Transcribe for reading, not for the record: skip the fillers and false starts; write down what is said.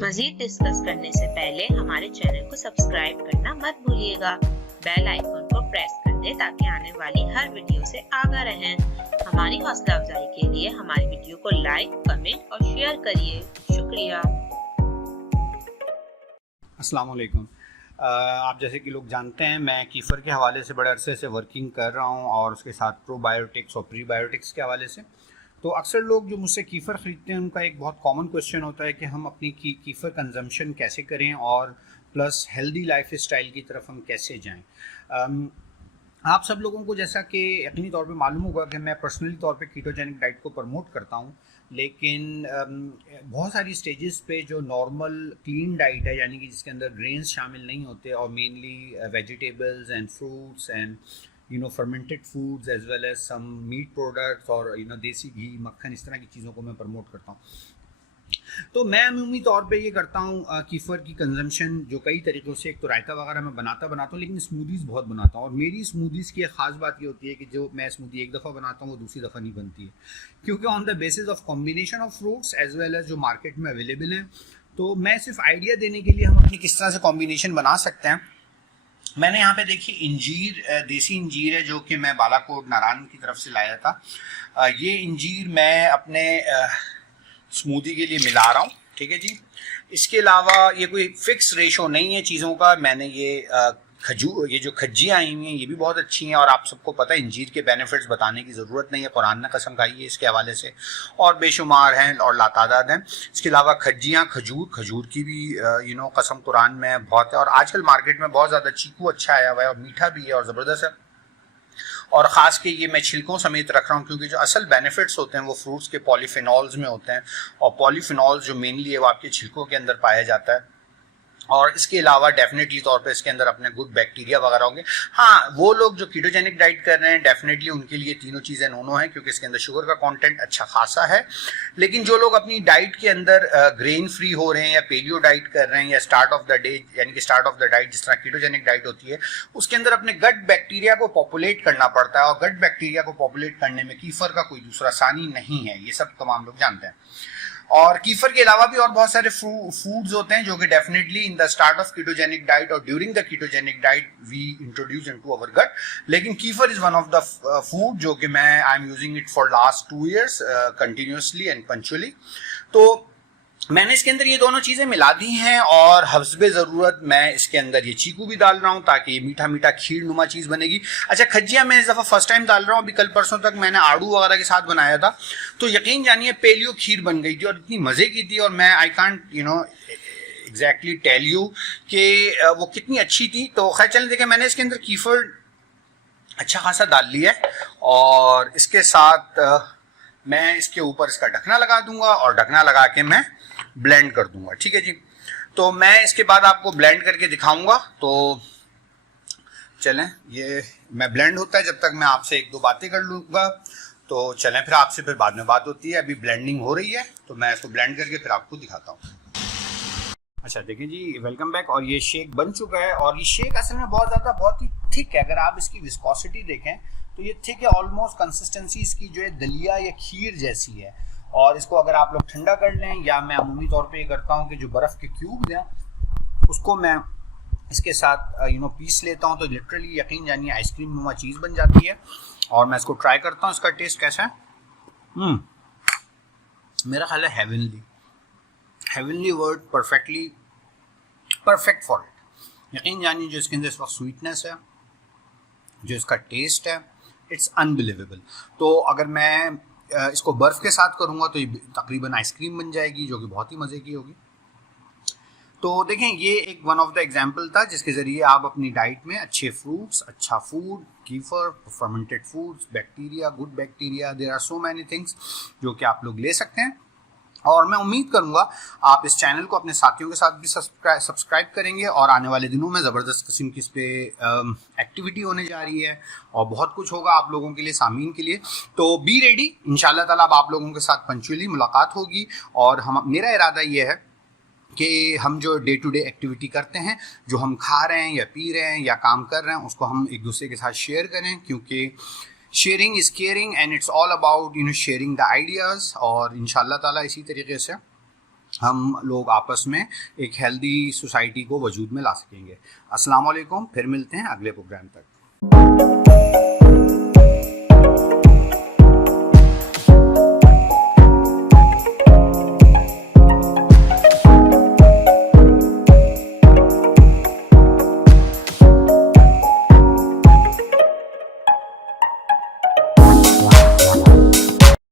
मजीद discuss करने से पहले हमारे चैनल को सब्सक्राइब करना मत भूलिएगा। बेल आइकन को प्रेस कर दें ताकि आने वाली हर वीडियो से आगाह रहें। हमारी हौसला अफजाई के लिए हमारी वीडियो को लाइक, कमेंट और शेयर करिए। शुक्रिया। अस्सलाम वालेकुम। आप जैसे कि लोग जानते हैं, मैं कीफ़र के हवाले से बड़े अरसे से वर्किंग कर रहा हूं और उसके साथ प्रोबायोटिक्स और प्रीबायोटिक्स के हवाले से। तो अक्सर लोग जो मुझसे कीफ़र ख़रीदते हैं उनका एक बहुत कॉमन क्वेश्चन होता है कि हम अपनी कीफ़र कंजम्पशन कैसे करें और प्लस हेल्दी लाइफ स्टाइल की तरफ हम कैसे जाएं। आप सब लोगों को जैसा कि यकीनी तौर पे मालूम होगा कि मैं पर्सनली तौर पे कीटोजेनिक डाइट को प्रमोट करता हूं, लेकिन बहुत सारी स्टेजेस पे जो नॉर्मल क्लीन डाइट है, यानी कि जिसके अंदर ग्रेन्स शामिल नहीं होते और mainly vegetables and fruits and fermented foods as well as some meat products और देसी घी, मक्खन, इस तरह की चीज़ों को मैं प्रमोट करता हूँ। तो मैं अमूमी तौर पे ये करता हूँ कीफ़र की कंजम्पशन जो कई तरीक़ों से, एक तो रायता वगैरह मैं बनाता हूँ, लेकिन स्मूदीज़ बहुत बनाता हूँ। और मेरी स्मूदीज़ की एक ख़ास बात ये होती है कि जो मैं स्मूदी एक दफ़ा बनाता हूँ वो दूसरी दफ़ा नहीं बनती है, क्योंकि on the basis of combination of fruits as well as जो मार्केट में अवेलेबल हैं। तो मैं सिर्फ आइडिया देने के लिए हम अपनी किस तरह से कॉम्बिनेशन बना सकते हैं। मैंने यहाँ पे देखी इंजीर, देसी इंजीर है जो कि मैं बालाकोट नारायण की तरफ से लाया था। ये इंजीर मैं अपने स्मूदी के लिए मिला रहा हूँ, ठीक है जी। इसके अलावा ये कोई फिक्स रेशो नहीं है चीज़ों का। मैंने ये जो खज्जियाँ आई हुई हैं ये भी बहुत अच्छी हैं और आप सबको पता है इंजीर के बेनिफिट्स बताने की ज़रूरत नहीं है, कुरान ने कसम खाई है इसके हवाले से, और बेशुमार हैं और लातादाद हैं। इसके अलावा खज्जियाँ, खजूर की भी कसम कुरान में बहुत है। और आजकल मार्केट में बहुत ज़्यादा चीकू अच्छा आया हुआ है और मीठा भी है और ज़बरदस्त है। और ख़ास के ये मैं छिलकों समेत रख रहा हूँ क्योंकि जो असल बेनिफिट्स होते हैं वो फ्रूट्स के पॉलीफिनॉल्स में होते हैं, और पॉलीफिनॉल्स जो मेनली है वो आपके छिलकों के अंदर पाया जाता है। और इसके अलावा डेफिनेटली तौर पे इसके अंदर अपने गुड बैक्टीरिया वगैरह होंगे। हाँ, वो लोग जो कीटोजेनिक डाइट कर रहे हैं डेफिनेटली उनके लिए तीनों चीज़ें नो हैं, क्योंकि इसके अंदर शुगर का कंटेंट अच्छा खासा है। लेकिन जो लोग अपनी डाइट के अंदर ग्रेन फ्री हो रहे हैं या पेलियो डाइट कर रहे हैं या स्टार्ट ऑफ द डे यानी कि स्टार्ट ऑफ द डाइट जिस तरह कीटोजेनिक डाइट होती है, उसके अंदर अपने गट बैक्टीरिया को पॉपुलेट करना पड़ता है। और गट बैक्टीरिया को पॉपुलेट करने में कीफ़र का कोई दूसरा सानी नहीं है, ये सब तमाम लोग जानते हैं। और कीफ़र के अलावा भी और बहुत सारे फूड्स होते हैं जो कि definitely in the start of ketogenic diet और during the ketogenic diet we introduce into our gut. लेकिन kefir is one of the food जो कि I am using it for last 2 years continuously and punctually. तो मैंने इसके अंदर ये दोनों चीज़ें मिला दी हैं और हस्बे ज़रूरत मैं इसके अंदर ये चीकू भी डाल रहा हूँ ताकि ये मीठा मीठा खीर नुमा चीज़ बनेगी। अच्छा, खज्जियाँ मैं इस दफ़ा फर्स्ट टाइम डाल रहा हूँ। अभी कल परसों तक मैंने आड़ू वगैरह के साथ बनाया था, तो यकीन जानिए पेलियो खीर बन गई थी और इतनी मज़े की थी। और मैं I can't exactly tell you कि वो कितनी अच्छी थी। तो खैर चलें देखें, मैंने इसके अंदर कीफ़र अच्छा खासा डाल लिया है और इसके साथ मैं इसके ऊपर इसका ढकना लगा दूंगा और ढकना लगा के मैं ब्लेंड कर दूंगा, ठीक है जी। तो मैं इसके बाद आपको ब्लेंड करके दिखाऊंगा। तो चलें, ये मैं ब्लेंड होता है जब तक मैं आपसे 1-2 बातें कर लूँगा। तो चलें फिर आपसे फिर बाद में बात होती है। अभी ब्लेंडिंग हो रही है तो मैं इसको ब्लेंड करके फिर आपको दिखाता हूँ। अच्छा देखिए जी, वेलकम बैक। और ये शेक बन चुका है और ये शेक असल में बहुत ही थिक है। अगर आप इसकी विस्कोसिटी देखें तो ये थिक है, ऑलमोस्ट कंसिस्टेंसी इसकी जो है दलिया या खीर जैसी है। और इसको अगर आप लोग ठंडा कर लें, या मैं अमूमी तौर पे ये करता हूँ कि जो बर्फ़ के क्यूब्स हैं उसको मैं इसके साथ पीस लेता हूँ, तो लिटरली यकीन जानिए आइसक्रीम नुमा चीज़ बन जाती है। और मैं इसको ट्राई करता हूँ, इसका टेस्ट कैसा है। मेरा ख्याल है heavenly word, perfect for it. यकीन जानिए जो इसके अंदर इस वक्त स्वीटनेस है, जो इसका टेस्ट है, इट्स अनबिलीवेबल। तो अगर मैं इसको बर्फ़ के साथ करूँगा तो ये तकरीबन आइसक्रीम बन जाएगी जो कि बहुत ही मज़े की होगी। तो देखें, ये एक वन ऑफ द एग्जांपल था जिसके ज़रिए आप अपनी डाइट में अच्छे फ्रूट्स, अच्छा food, kefir, fermented foods, bacteria, good bacteria, there are so many things जो कि आप लोग ले सकते हैं। और मैं उम्मीद करूंगा आप इस चैनल को अपने साथियों के साथ भी सब्सक्राइब करेंगे। और आने वाले दिनों में ज़बरदस्त किस्म की इस पर एक्टिविटी होने जा रही है और बहुत कुछ होगा आप लोगों के लिए, सामीन के लिए। तो बी रेडी, इंशाल्लाह ताला अब आप लोगों के साथ पंचुअली मुलाकात होगी। और मेरा इरादा ये है कि हम जो डे टू डे एक्टिविटी करते हैं, जो हम खा रहे हैं या पी रहे हैं या काम कर रहे हैं, उसको हम एक दूसरे के साथ शेयर करें, क्योंकि sharing is caring and it's all about sharing the ideas. और इंशाल्लाह ताला इसी तरीके से हम लोग आपस में एक हेल्दी सोसाइटी को वजूद में ला सकेंगे। अस्सलाम वालेकुम, फिर मिलते हैं अगले प्रोग्राम तक।